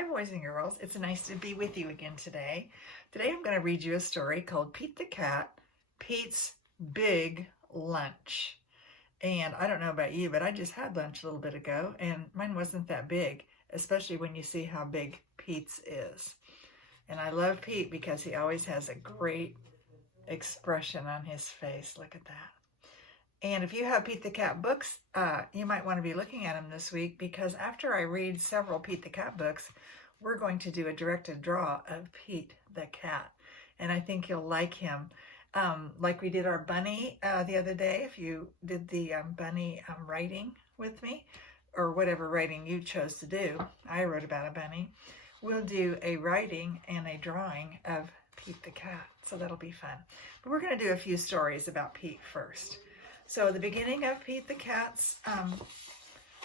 Hi, boys and girls. It's nice to be with you again today. Today I'm going to read you a story called Pete the Cat, Pete's Big Lunch. And I don't know about you, but I just had lunch a little bit ago, and mine wasn't that big, especially when you see how big Pete's is. And I love Pete because he always has a great expression on his face. Look at that. And if you have Pete the Cat books, you might want to be looking at them this week, because after I read several Pete the Cat books, we're going to do a directed draw of Pete the Cat. And I think you'll like him. Like we did our bunny the other day. If you did the bunny writing with me, or whatever writing you chose to do, I wrote about a bunny. We'll do a writing and a drawing of Pete the Cat. So that'll be fun. But we're going to do a few stories about Pete first. So the beginning of Pete the Cat's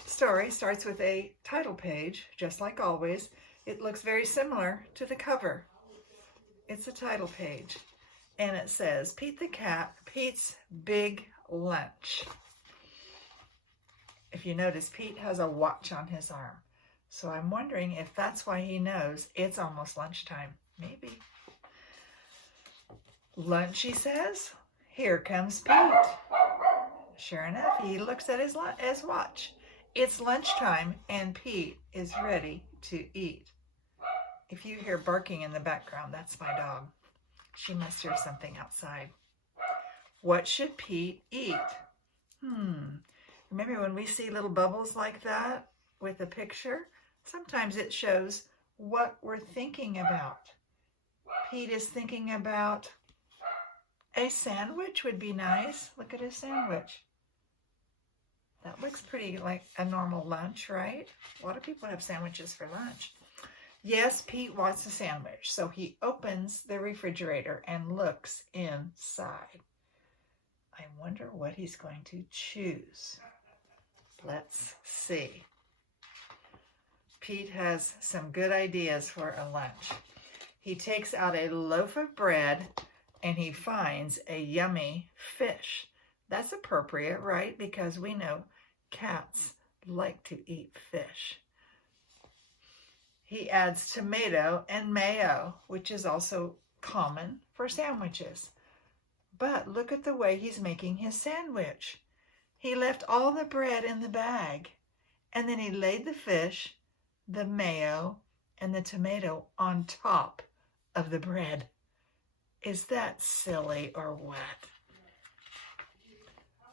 story starts with a title page, just like always. It looks very similar to the cover. It's a title page, and it says, Pete the Cat, Pete's Big Lunch. If you notice, Pete has a watch on his arm. So I'm wondering if that's why he knows it's almost lunchtime. Maybe. Lunch, he says. Here comes Pete. Sure enough, he looks at his watch. It's lunchtime, and Pete is ready to eat. If you hear barking in the background, that's my dog. She must hear something outside. What should Pete eat? Remember when we see little bubbles like that with a picture? Sometimes it shows what we're thinking about. Pete is thinking about a sandwich would be nice. Look at his sandwich. That looks pretty like a normal lunch, right? A lot of people have sandwiches for lunch. Yes, Pete wants a sandwich. So he opens the refrigerator and looks inside. I wonder what he's going to choose. Let's see. Pete has some good ideas for a lunch. He takes out a loaf of bread and he finds a yummy fish. That's appropriate, right? Because we know cats like to eat fish. He adds tomato and mayo, which is also common for sandwiches. But look at the way he's making his sandwich. He left all the bread in the bag, and then he laid the fish, the mayo, and the tomato on top of the bread. Is that silly or what?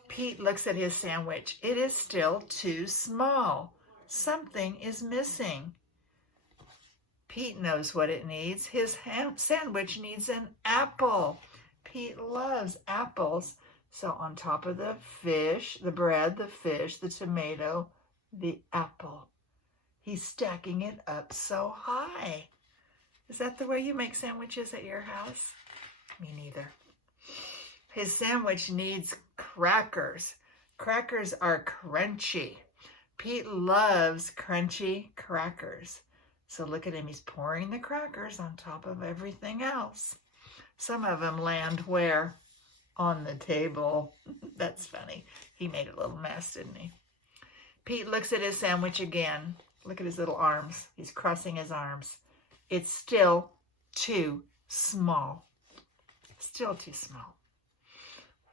Pete looks at his sandwich. It is still too small. Something is missing. Pete knows what it needs. His sandwich needs an apple. Pete loves apples. So on top of the fish, the bread, the fish, the tomato, the apple. He's stacking it up so high. Is that the way you make sandwiches at your house? Me neither. His sandwich needs crackers. Crackers are crunchy. Pete loves crunchy crackers. So look at him. He's pouring the crackers on top of everything else. Some of them land where? On the table. That's funny. He made a little mess, didn't he? Pete looks at his sandwich again. Look at his little arms. He's crossing his arms. It's still too small. Still too small.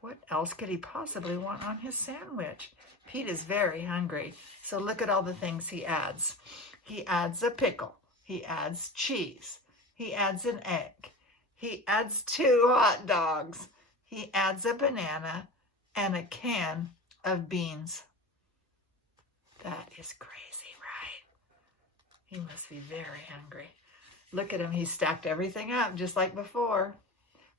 What else could he possibly want on his sandwich? Pete is very hungry. So look at all the things he adds. He adds a pickle. He adds cheese. He adds an egg. He adds 2 hot dogs. He adds a banana and a can of beans. That is crazy, right? He must be very hungry. Look at him. He stacked everything up just like before.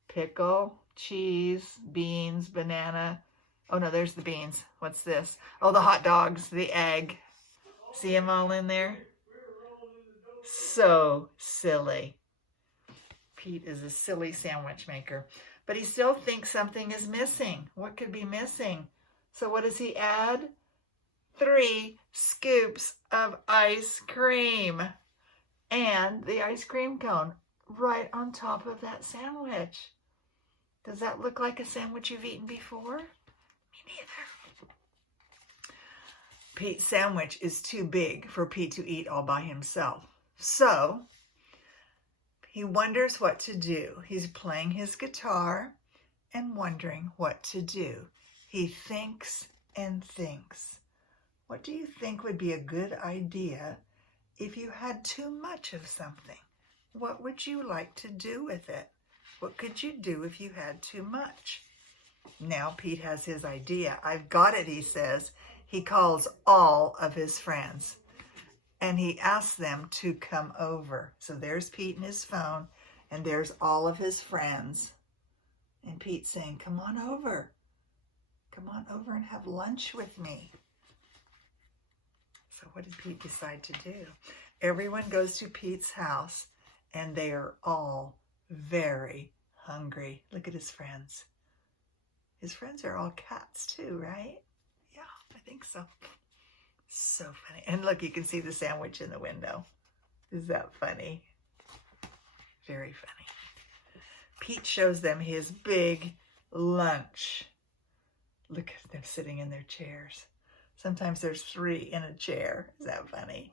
Pickle, cheese, beans, banana. Oh no, there's the beans. What's this? Oh, the hot dogs, the egg. See them all in there? So silly. Pete is a silly sandwich maker. But he still thinks something is missing. What could be missing? So what does he add? 3 scoops of ice cream. And the ice cream cone right on top of that sandwich. Does that look like a sandwich you've eaten before? Me neither. Pete's sandwich is too big for Pete to eat all by himself. So he wonders what to do. He's playing his guitar and wondering what to do. He thinks and thinks. What do you think would be a good idea if you had too much of something? What would you like to do with it? What could you do if you had too much? Now Pete has his idea. I've got it, he says. He calls all of his friends and he asks them to come over. So there's Pete and his phone, and there's all of his friends. And Pete's saying, come on over. Come on over and have lunch with me. So what did Pete decide to do? Everyone goes to Pete's house, and they are all very hungry. Look at his friends. His friends are all cats too, right? Yeah, I think so. So funny. And look, you can see the sandwich in the window. Is that funny? Very funny. Pete shows them his big lunch. Look at them sitting in their chairs. Sometimes there's 3 in a chair. Is that funny?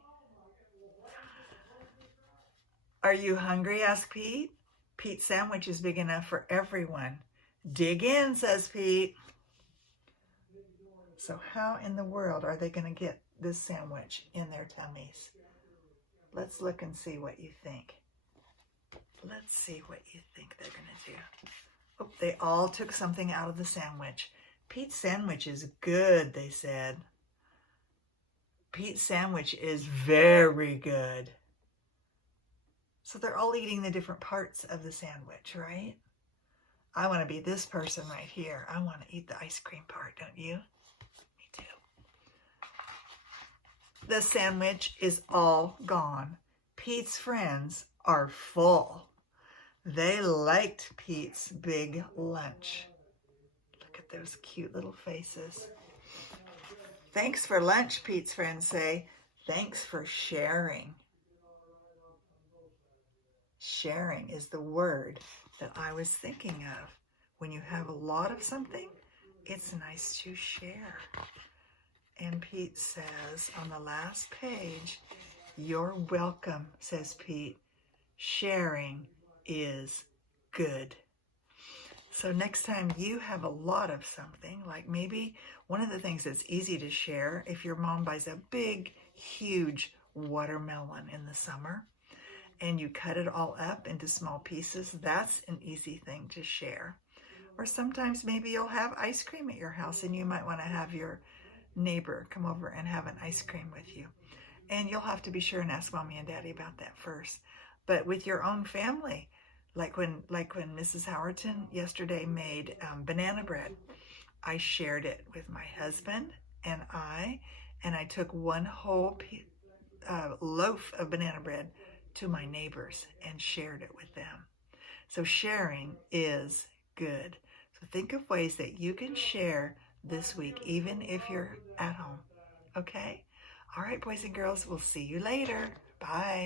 Are you hungry? Asked Pete. Pete's sandwich is big enough for everyone. Dig in, says Pete. So how in the world are they going to get this sandwich in their tummies? Let's look and see what you think. Let's see what you think they're going to do. Oh, they all took something out of the sandwich. Pete's sandwich is good, they said. Pete's sandwich is very good. So they're all eating the different parts of the sandwich, right? I want to be this person right here. I want to eat the ice cream part, don't you? Me too. The sandwich is all gone. Pete's friends are full. They liked Pete's big lunch. Look at those cute little faces. Thanks for lunch, Pete's friends say. Thanks for sharing. Sharing is the word that I was thinking of. When you have a lot of something, it's nice to share. And Pete says on the last page, you're welcome, says Pete. Sharing is good. So next time you have a lot of something, like maybe one of the things that's easy to share, if your mom buys a big, huge watermelon in the summer, and you cut it all up into small pieces, that's an easy thing to share. Or sometimes maybe you'll have ice cream at your house and you might want to have your neighbor come over and have an ice cream with you. And you'll have to be sure and ask Mommy and Daddy about that first. But with your own family, like when Mrs. Howerton yesterday made banana bread, I shared it with my husband and I took one whole loaf of banana bread to my neighbors and shared it with them. So sharing is good. So think of ways that you can share this week, even if you're at home. Okay? All right, boys and girls, we'll see you later. Bye.